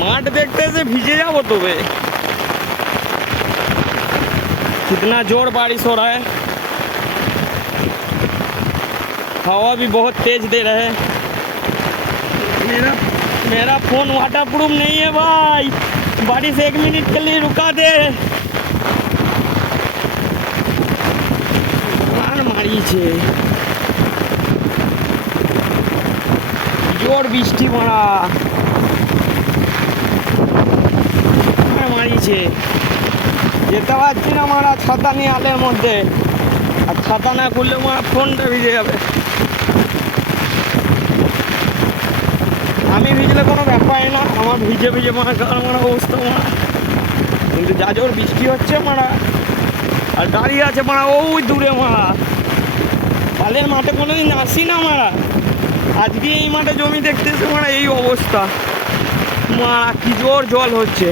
माठ देखते से भीजे जाओ तो वे। कितना जोर बारिश हो रहा है, हवा भी बहुत तेज दे रहा है। मेरा फोन वाटर प्रूफ नहीं है भाई, बारिश 1 मिनट के लिए रुका दे। मारी छे जोर বৃষ্টি মারা মারিছে, যেতে পারছি না মারা ছাতা নিয়ে আলের মধ্যে, আর ছাতা না খুললে মারা ফোনটা ভিজে যাবে। আমি ভিজলে কোনো ব্যাপারই না, আমার ভিজে ভিজে মারা কার মারা অবস্থা মারা। কিন্তু যা জোর বৃষ্টি হচ্ছে মারা, আর দাঁড়িয়ে আছে মারা ওই দূরে মারা। কালের মাঠে কোনোদিন আসি না মারা, আজকে এই মাঠে জমি দেখতেছে মারা এই অবস্থা মারা, কি জোর জল হচ্ছে।